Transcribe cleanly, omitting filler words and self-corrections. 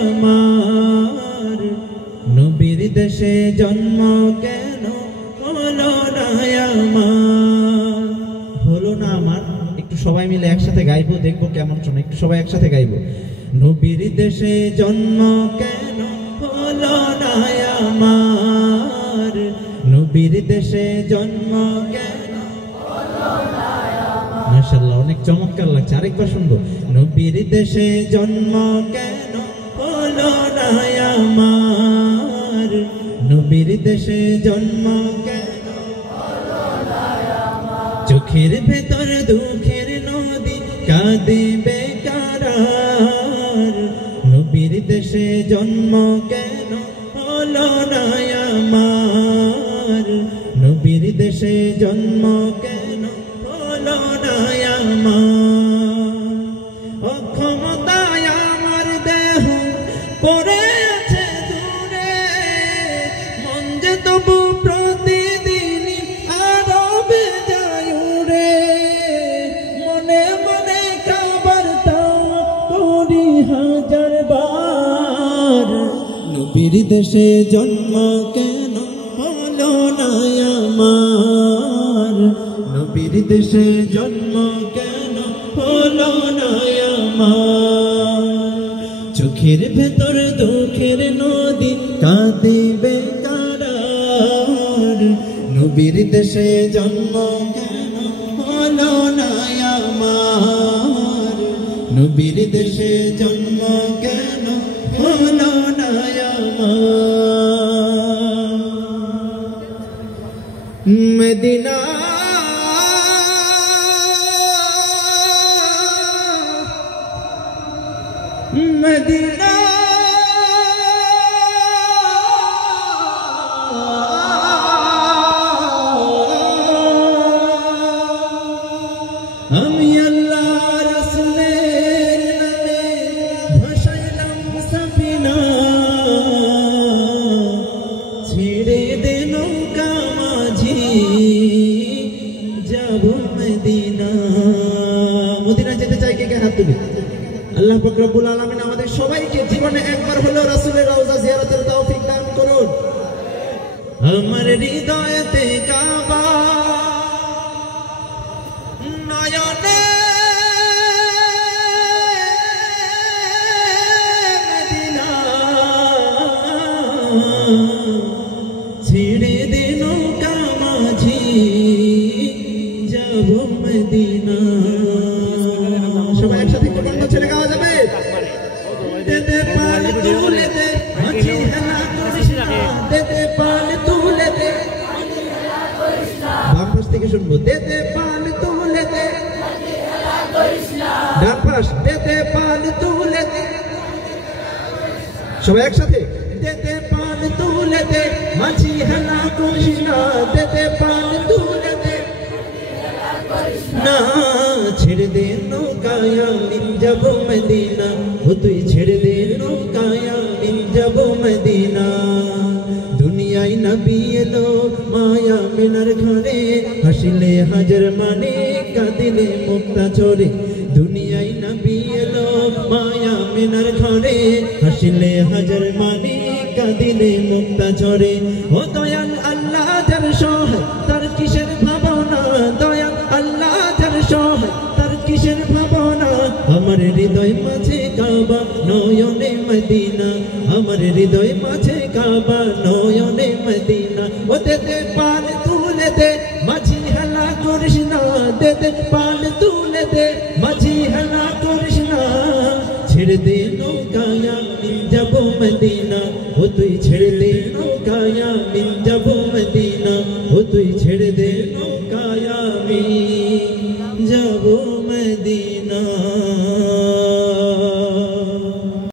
আমার নবীর দেশে জন্ম কেন হলো না আমার হলো না আমার একটু সবাই মিলে একসাথে গাইবো দেখবো কেমন শোনে একটু সবাই একসাথে গাইবো নবীর দেশে জন্ম কেন হলো না আমার নবীর দেশে জন্ম কেন হলো না আমার মাশাআল্লাহ অনেক চমৎকার লাগছে আরেকবার শুনবো নবীর দেশে জন্ম কেন হলো না আমার নবীর দেশে জন্ম কেন হলো না আমার চোখের ভেতর দুঃখের নদী কাঁদে বেকার নবীর দেশে জন্ম কেন হলো না আমার নবীর দেশে জন্ম কেন হলো না আমার অক্ষমতায় আমার দেহ পড়ে আছে দূরে মন যে তবু প্রতিদিন আরো বেজায় উড়ে মনে মনে কাবার করি হাজার বার নবীর দেশে জন্ম কেন হলো না আমার নবীর দেশে জন্ম কেন হলো না আমার চোখের ভেতর দুঃখের নদী কাঁদে বেকার নবীর দেশে জন্ম কেন হলো না আমার নবীর দেশে জন্ম কেন হলো না আমার মদিনা মদিনা আমি আল্লাহ রাসূলের নামে ভাসাইলাম সাফিনা ছেড়ে দে নৌকা মাঝি যাব মদিনা মদিনা যেতে চাই কে কে হাত তুলে আল্লাহ পাক রব্বুল আলামিন আমাদের সবাইকে জীবনে একবার হলেও রাসূলের রওজা জিয়ারতের তৌফিক দান করুন আমার হৃদয়তে কাবা নয়নে মদিনা ছেড়ে দে নৌকা মাঝি যাব মদিনা সবাই একসাথে কোরআন ছেড়ে গাওয়া যাবে দেতে পাল তুলে দে মাঝি হেলা করিস না দেতে পাল তুলে দে মাঝি হেলা করিস না বাম পাশ থেকে শুনবো দেতে পাল তুলে দে মাঝি হেলা করিস না ডান পাশ দেতে পাল তুলে দে সবাই একসাথে দেতে পাল তুলে দে মাঝি হেলা করিস না দেতে পাল তুলে দে না ছেড়ে দে নৌকায় আমি যাব মদিনা ও তুই ছেড়ে দে নৌকায় আমি যাব মদিনা দুনিয়ায় নবী এলো মায়া মিনার ঘরে হাসিলে হাজার মানে কাঁদিলে মুক্তা চোরে দুনিয়ায় নবী এলো মায়া মিনার ঘরে হাসিলে হাজার মানে কাঁদিলে মুক্তা চোরে ও দয়াল আল্লাহ যার সহায় তার কিসের ভাবনা দয়াল আল্লাহ যার সহায় তার কিসের ভাবনা আমার হৃদয় মাঝে কাবা নয়নে মদিনা আমার হৃদয় মাঝে কাবা নয়নে মদিনা ও দেতে পাল তুলে দে মাঝি হেলা করিস না দেতে পাল তুলে দে মাঝি হেলা করিস না ছেড়ে দে নৌকায় আমি যাব মদিনা ও তুই ছেড়ে দে নৌকায় আমি যাব মদিনা ও তুই ছেড়ে দে নৌকায় আমি যাব মদিনা